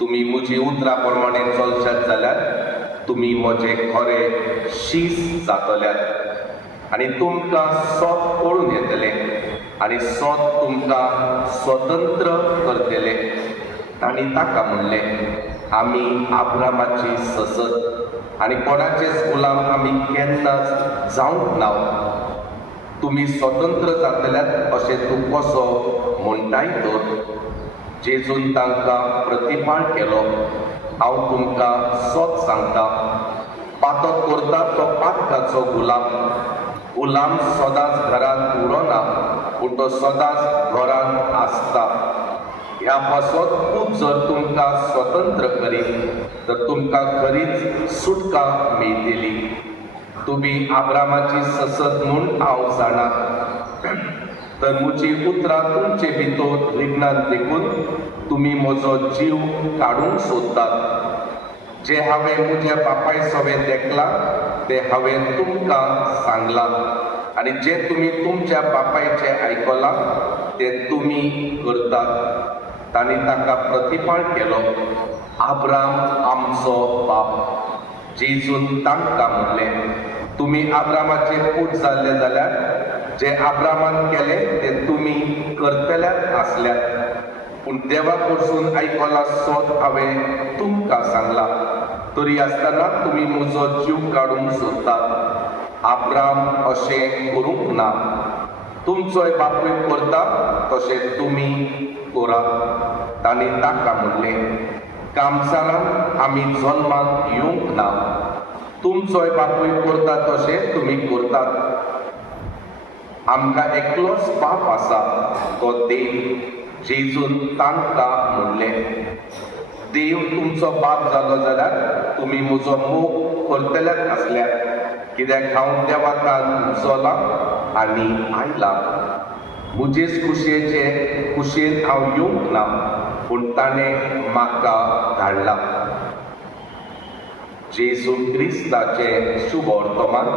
तुम्ही म्हजी उतरां प्रमाणे चलशात जाल्यार तुम्ही म्हजे खरे शीस जातल्यात आनी तुमकां सोत पळून येतले आनी सोत तुमकां स्वतंत्र करतले। तांणी ताका म्हणलें, आमी आब्रामाची ससत आनी कोणाचेच गुलाम आमी केन्नाच जावंक ना। तुम्ही स्वतंत्र जातल्यात अशें तूं कसो म्हणटाय तर? जेजून तांकां प्रतिपाळ केलो, हांव तुमकां सोत सांगतां, पातक करता तो पातकाचो गुलाम सदांच घरांत उरना, पूण तो सदांच घरांत आसता। ह्या पासत खूब जर तुमकां स्वतंत्र करीत तर तुमकां खरीच सुटका मेळटली। तुम्ही आब्रामाची ससत म्हूण हांव जाणा, तर म्हजी उतरां तुमचे भितर विज्ञान देखून तुम्ही म्हजो जीव काडूंक सोदतात। जे हांवें म्हज्या बापाय सवें देखलां तें हांवें तुमकां सांगलां, आनी जे तुम्ही तुमच्या बापायचें आयकलां तें तुमी करतात। तांणी ताका प्रतिपाळ केलो, आब्राम आमचो बाप। जेजून तांकां म्हणलें, तुम्ही आब्रामाचे पूत जाल्ले जाल्यार जे आब्रामान केलें तें तुमी करतल्यात आसल्यात, पूण देवा कडसून आयकला सोत हांवें तुमकां सांगलां। तरी आसतना तुम्ही म्हजो जीव काडूंक सोदतात। आब्राम अशें करूंक ना। तुमचोय बापूय करता तशें तुमी करात। तांणी ताका म्हणलें, कामसारान आमी जल्माक येवंक ना। तुमचोय बापूय करता तशें तुमी करतात। आमकां एकलोच बाप आसा, तो देव। जेजून तांकां म्हणलें, देव तुमचो बाप जालो जाल्यार तुमी म्हजो मोग करतल्यात आसल्यार, कित्याक हांव देवाकान उजोलां आनी आयलां। म्हजेच कुशेन हांव येवंक ना, पूण ताणें म्हाका धाडला। जेजू क्रिस्ताचें शुभ वर्तमान।